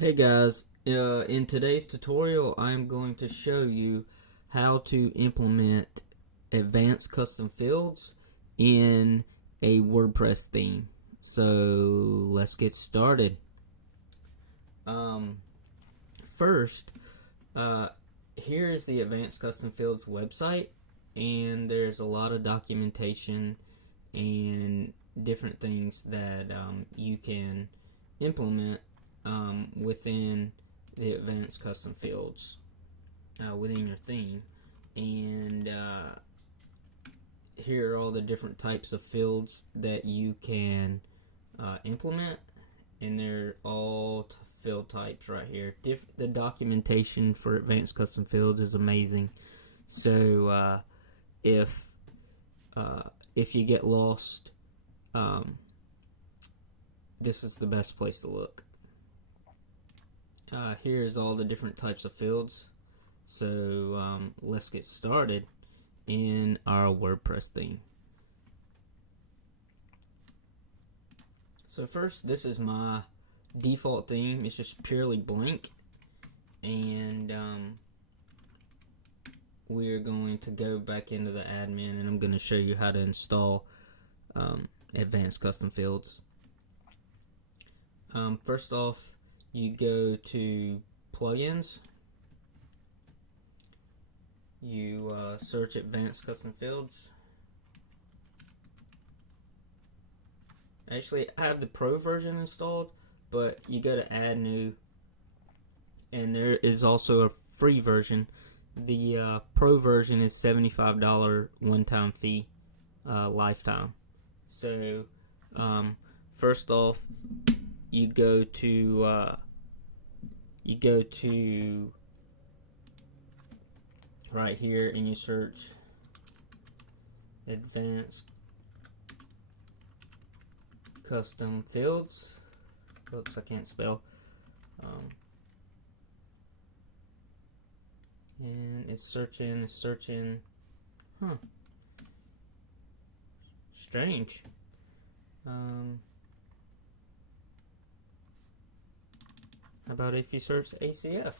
Hey guys, in today's tutorial I'm going to show you how to implement advanced custom fields in a WordPress theme. So let's get started. First, here is the advanced custom fields website, and there's a lot of documentation and different things that you can implement within the advanced custom fields within your theme. And here are all the different types of fields that you can implement, and they're all field types right here. The documentation for advanced custom fields is amazing. So if you get lost, this is the best place to look. Here's all the different types of fields. So let's get started in our WordPress theme. So first, this is my default theme. It's just purely blank, and we're going to go back into the admin, and I'm going to show you how to install advanced custom fields. First off, you go to plugins, you search advanced custom fields. Actually, I have the pro version installed, but you go to add new, and there is also a free version. The pro version is $75 one-time fee, lifetime. So first off, you go to right here and you search advanced custom fields. Oops, I can't spell. And it's searching. Strange. How about if you search ACF?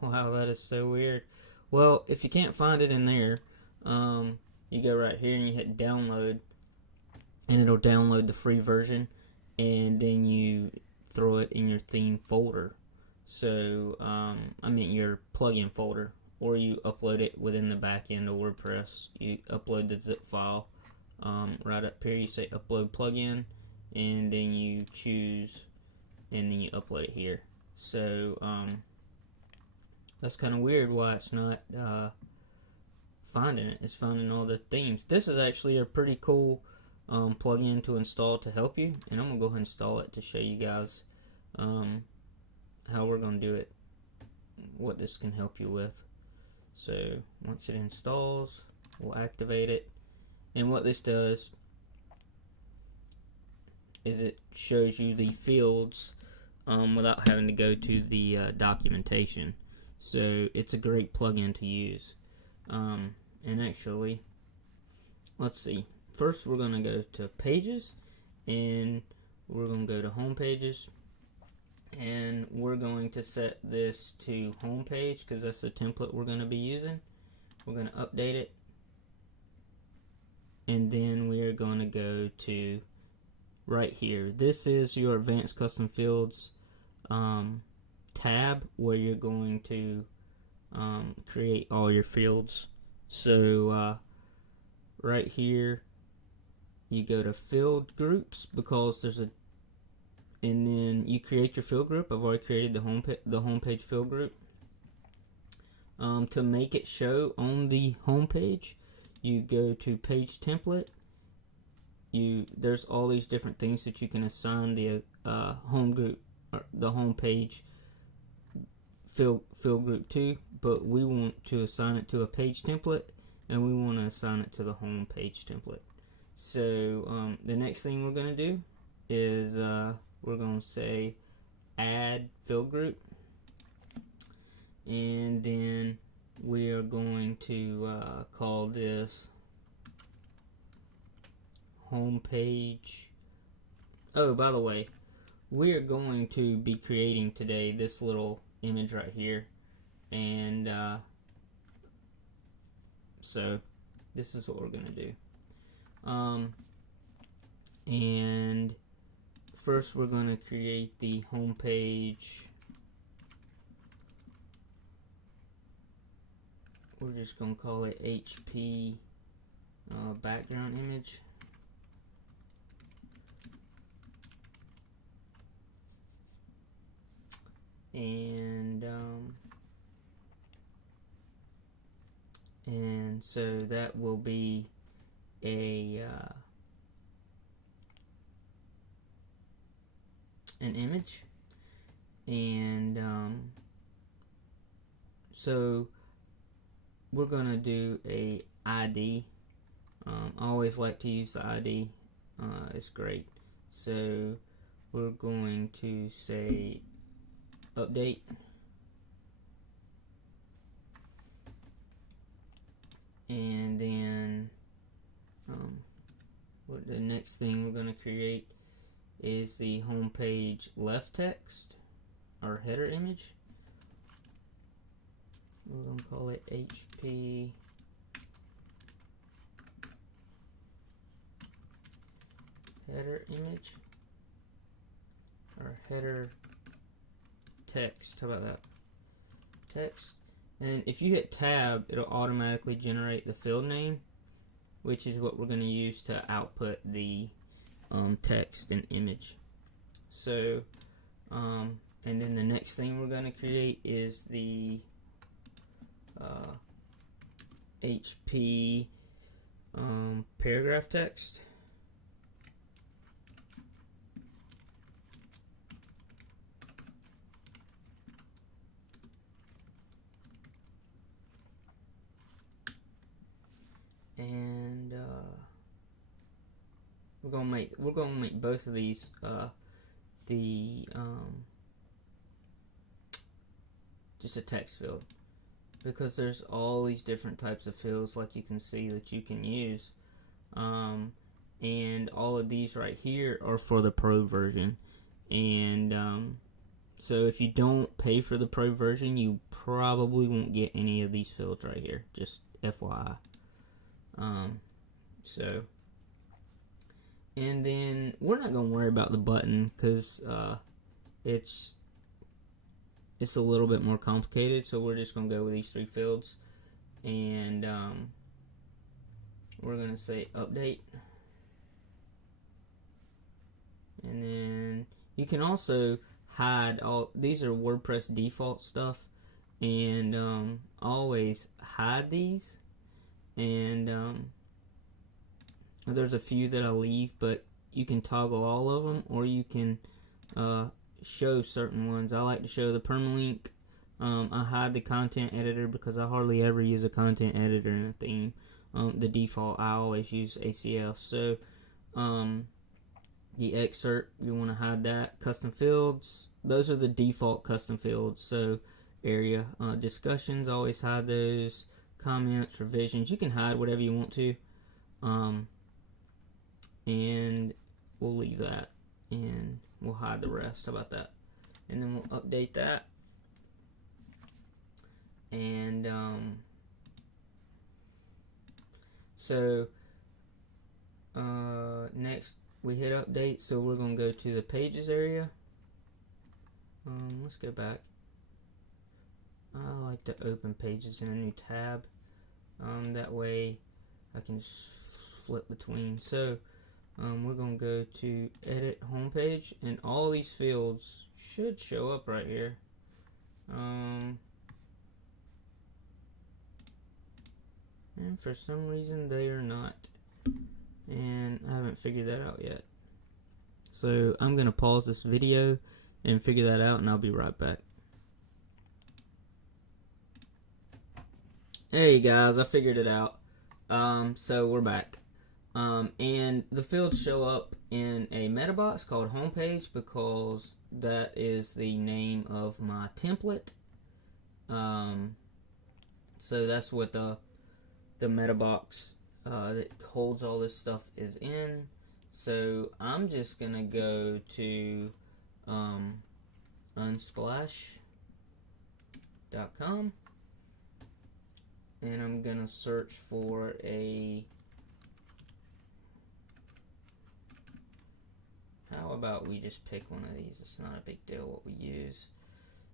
Wow, that is so weird. Well, if you can't find it in there, you go right here and you hit download, and it'll download the free version, and then you throw it in your theme folder. So, I mean your plugin folder, or you upload it within the back end of WordPress. You upload the zip file. Right up here you say upload plugin, and then you choose, and then you upload it here. So that's kind of weird why it's not finding it. It's finding all the themes. This is actually a pretty cool plugin to install to help you, and I'm gonna go ahead and install it to show you guys how we're gonna do it, what this can help you with. So once it installs, we'll activate it. And what this does is it shows you the fields without having to go to the documentation. So it's a great plugin to use. And actually, let's see. First, we're going to go to Pages, and we're going to go to Home Pages, and we're going to set this to Home Page because that's the template we're going to be using. We're going to update it. And then we are going to go to right here. This is your Advanced Custom Fields tab, where you're going to create all your fields. So right here, you go to Field Groups, because there's a, and then you create your field group. I've already created the homepage field group. To make it show on the homepage, you go to Page Template. There's all these different things that you can assign the home group, or the home page field group to, but we want to assign it to a page template, and we want to assign it to the home page template. So the next thing we're going to do is we're going to say add field group, and then we are going to call this home page. Oh, by the way, we're going to be creating today this little image right here, and so this is what we're going to do. And first we're going to create the home page. We're just going to call it HP background image. And so that will be a an image, and so we're gonna do a ID. I always like to use the ID. It's great. So we're going to say update, and then the next thing we're going to create is the home page left text, our header image. We're going to call it HP header image, or header text. How about that? Text. And if you hit tab, it'll automatically generate the field name, which is what we're going to use to output the text and image. So, and then the next thing we're going to create is the HP paragraph text. And we're gonna make both of these just a text field, because there's all these different types of fields, like you can see, that you can use, and all of these right here are for the Pro version. And so if you don't pay for the Pro version, you probably won't get any of these fields right here, just FYI. So, and then we're not gonna worry about the button, because it's a little bit more complicated. So we're just gonna go with these three fields, and we're gonna say update, and then you can also hide all these. Are WordPress default stuff, and always hide these. And there's a few that I leave, but you can toggle all of them, or you can show certain ones. I like to show the permalink. I hide the content editor because I hardly ever use a content editor in a theme. The default, I always use ACF. So the excerpt, you want to hide that. Custom fields, those are the default custom fields. So area discussions, always hide those. Comments, revisions, you can hide whatever you want to, and we'll leave that, and we'll hide the rest. How about that? And then we'll update that, and so next we hit update. So we're going to go to the pages area. Let's go back. I like to open pages in a new tab. That way I can flip between. So we're going to go to edit homepage, and all these fields should show up right here. And for some reason they are not, and I haven't figured that out yet. So I'm going to pause this video and figure that out, and I'll be right back. Hey guys, I figured it out. So we're back. And the fields show up in a meta box called homepage, because that is the name of my template. So that's what the meta box that holds all this stuff is in. So I'm just gonna go to unsplash.com and I'm gonna search for how about we just pick one of these? It's not a big deal what we use.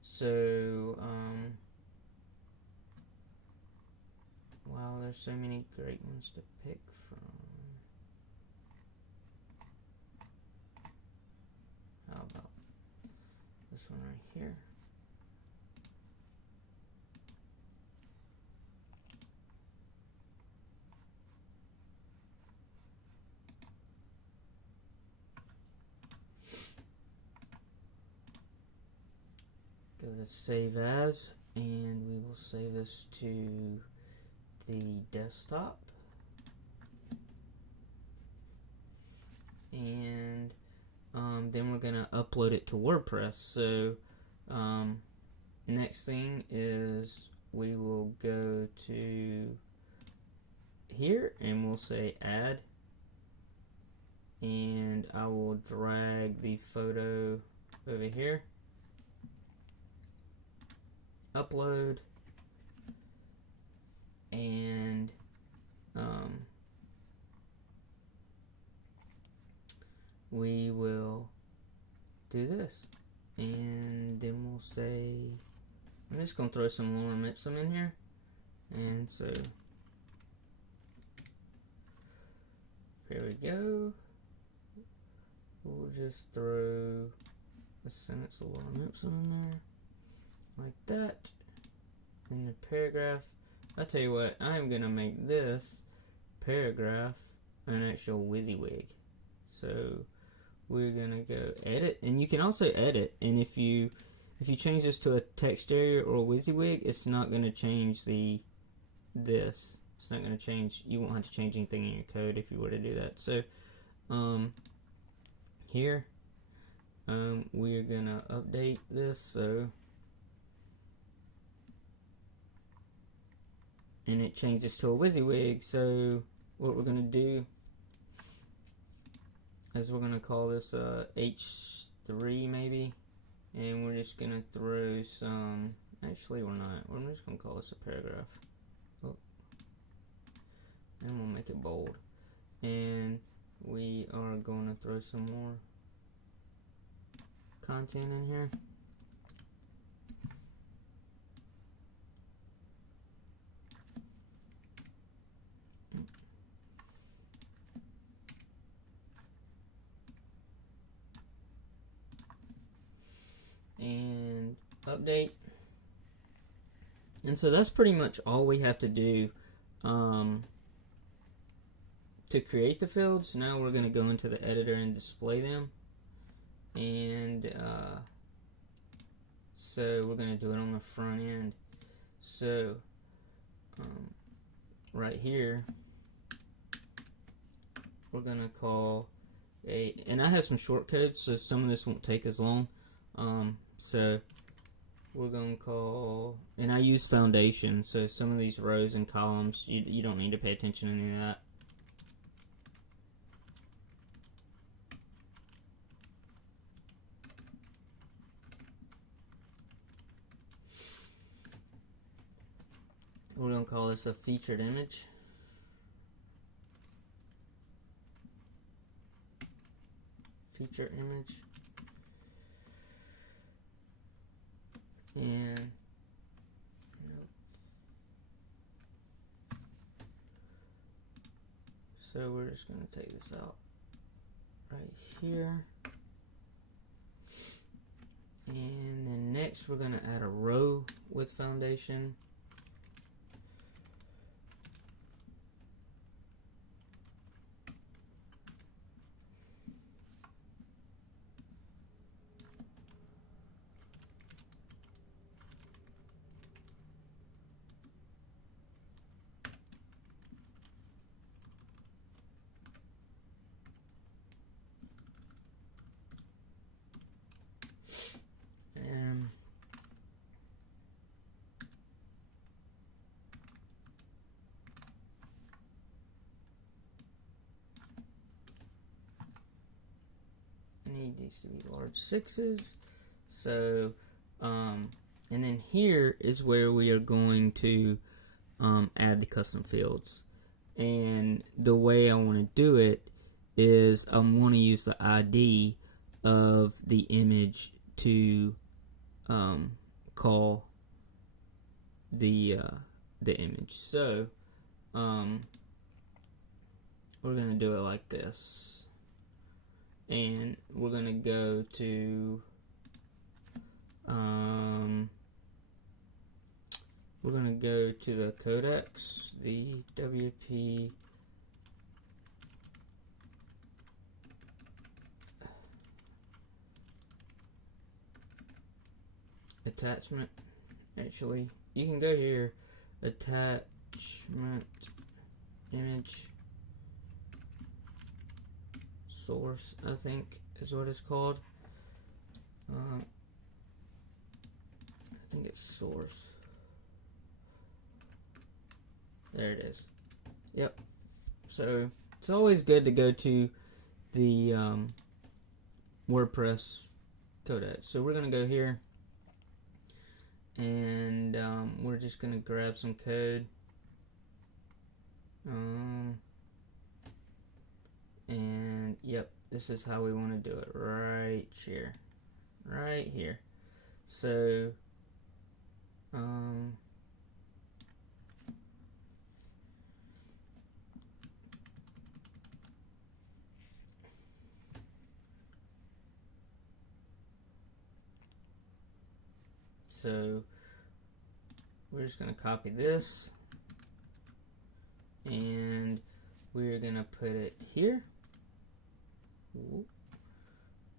So wow, there's so many great ones to pick from. How about this one right here? Go to save as, and we will save this to the desktop. And then we're gonna upload it to WordPress. So next thing is we will go to here and we'll say add, and I will drag the photo over here, upload, and we will do this, and then we'll say, I'm just going to throw some lorem ipsum in here, and so here we go. We'll just throw a sentence of lorem ipsum in there like that. In the paragraph, I'll tell you what, I'm gonna make this paragraph an actual WYSIWYG. So we're gonna go edit, and you can also edit, and if you change this to a text area or a WYSIWYG, it's not gonna change this. It's not gonna change. You won't have to change anything in your code if you were to do that. So here we're gonna update this, so and it changes to a WYSIWYG. So what we're gonna do is we're gonna call this H3 maybe, and we're just gonna throw some, actually we're not, we're just gonna call this a paragraph. Oh. And we'll make it bold, and we are gonna throw some more content in here. And update. And so that's pretty much all we have to do to create the fields. Now we're going to go into the editor and display them. And so we're going to do it on the front end. So right here we're going to call and I have some shortcodes, so some of this won't take as long. So we're going to call, and I use foundation, so some of these rows and columns, you don't need to pay attention to any of that. We're going to call this a featured image. Feature image. And so we're just going to take this out right here, and then next we're going to add a row with foundation. needs to be large 6s. So, and then here is where we are going to add the custom fields. And the way I want to do it is I want to use the ID of the image to call the image. So we're gonna do it like this, and we're gonna go to the codecs, the WP attachment. Actually, you can go here, attachment image source, I think is what it's called. I think it's source. There it is. Yep. So it's always good to go to the WordPress codec. So we're gonna go here, and we're just gonna grab some code. And yep, this is how we want to do it, right here. So so we're just going to copy this, and we're going to put it here. Ooh,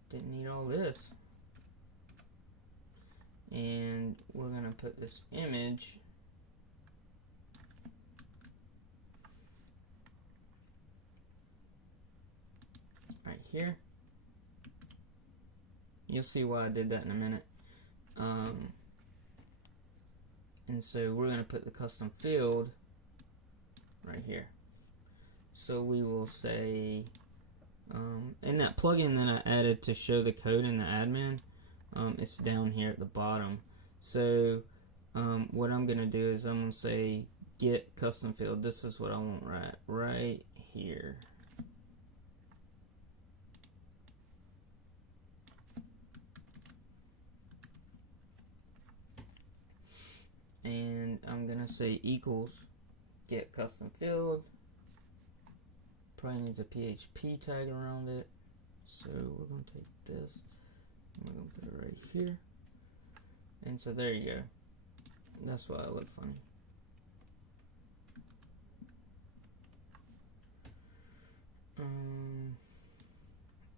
didn't need all this. And we're going to put this image right here. You'll see why I did that in a minute. And so we're going to put the custom field right here. So we will say, in that plugin that I added to show the code in the admin, it's down here at the bottom. So what I'm going to do is I'm going to say get custom field. This is what I want right here. And I'm going to say equals get custom field. Probably needs a PHP tag around it. So we're going to take this and we're going to put it right here. And so there you go. That's why it looked funny.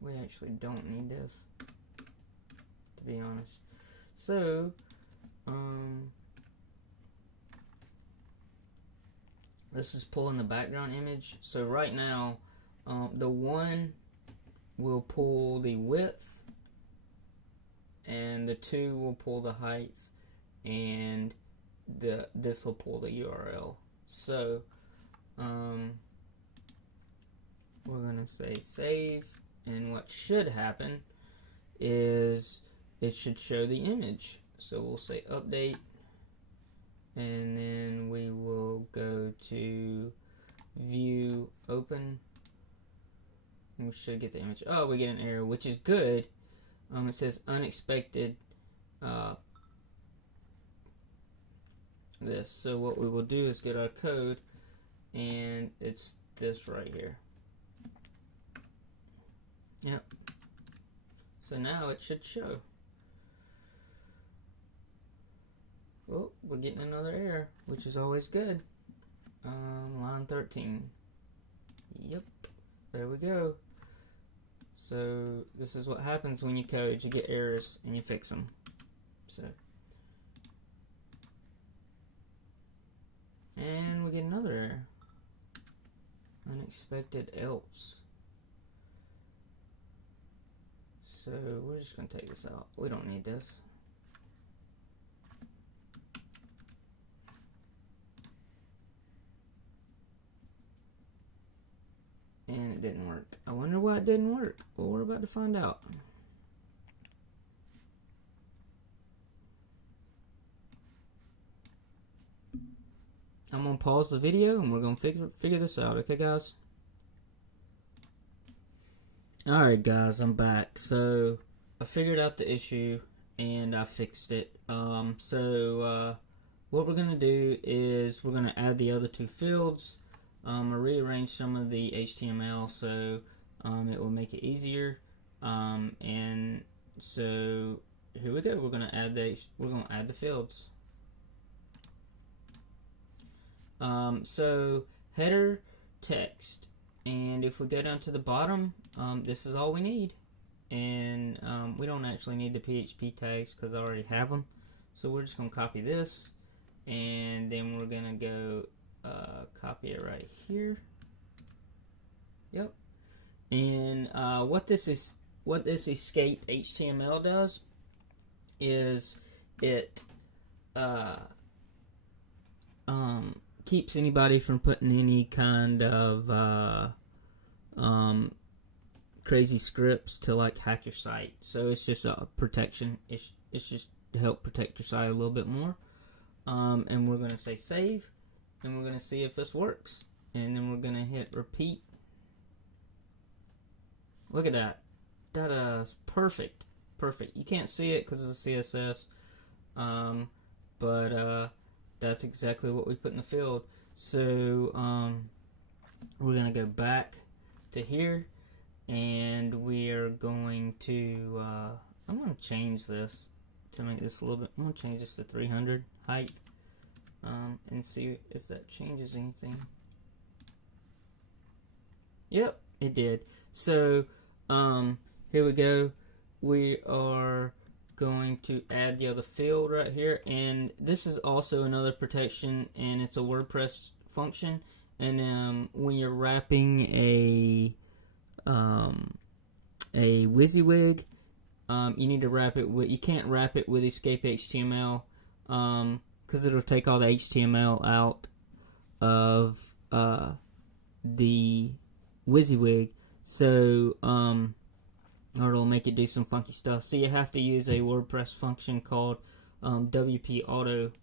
We actually don't need this, to be honest. So this is pulling the background image. So right now, the one will pull the width, and the 2 will pull the height, and this will pull the URL. So we're gonna say save, and what should happen is it should show the image. So we'll say update, and then we will go to view open, and we should get the image. Oh, we get an error, which is good. It says unexpected this. So what we will do is get our code, and it's this right here. Yep. So now it should show. Oh, we're getting another error, which is always good. Line 13. Yep, there we go. So this is what happens when you code. You get errors and you fix them. So, and we get another error. Unexpected else. So we're just going to take this out. We don't need this. And it didn't work. I wonder why it didn't work. Well, we're about to find out. I'm going to pause the video and we're going to figure this out. Okay, guys? Alright, guys, I'm back. So, I figured out the issue and I fixed it. What we're going to do is we're going to add the other two fields. I rearrange some of the HTML so it will make it easier. And so here we go. We're going to add the fields. So header text, and if we go down to the bottom, this is all we need, and we don't actually need the PHP tags because I already have them. So we're just going to copy this, and then we're going to go copy it right here. Yep. And what this escape HTML does is it keeps anybody from putting any kind of crazy scripts to like hack your site. So it's just a protection. It's just to help protect your site a little bit more. And we're gonna say save, and we're gonna see if this works, and then we're gonna hit repeat. Look at that. That is perfect. Perfect. You can't see it because of the CSS, but that's exactly what we put in the field. So we're gonna go back to here, and we are going to I'm gonna change this to make this a little bit. I'm gonna change this to 300 height, and see if that changes anything. Yep, it did. So here we go. We are going to add the other field right here, and this is also another protection, and it's a WordPress function. And when you're wrapping a WYSIWYG, you need to wrap it with. You can't wrap it with escape HTML because it'll take all the HTML out of the WYSIWYG. So or it'll make it do some funky stuff. So you have to use a WordPress function called WP Auto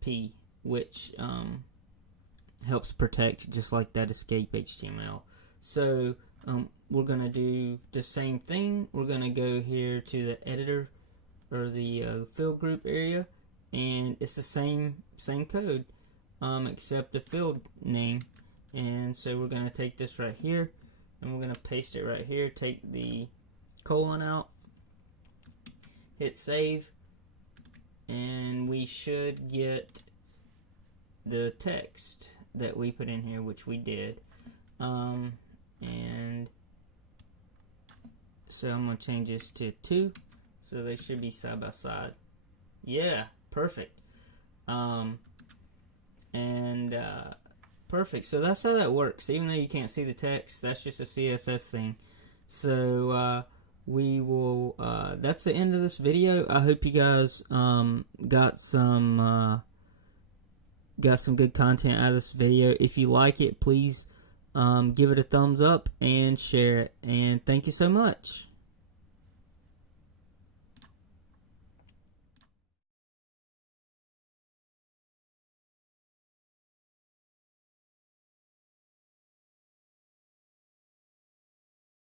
P, which helps protect just like that escape HTML. So we're gonna do the same thing. We're gonna go here to the editor or the field group area, and it's the same code except the field name. And so we're gonna take this right here, and we're gonna paste it right here. Take the colon out, hit save, and we should get the text that we put in here, which we did. And so I'm gonna change this to 2, so they should be side by side. Yeah, perfect. Perfect. So that's how that works. Even though you can't see the text, that's just a CSS thing. So we will. That's the end of this video. I hope you guys got some good content out of this video. If you like it, please give it a thumbs up and share it. And thank you so much.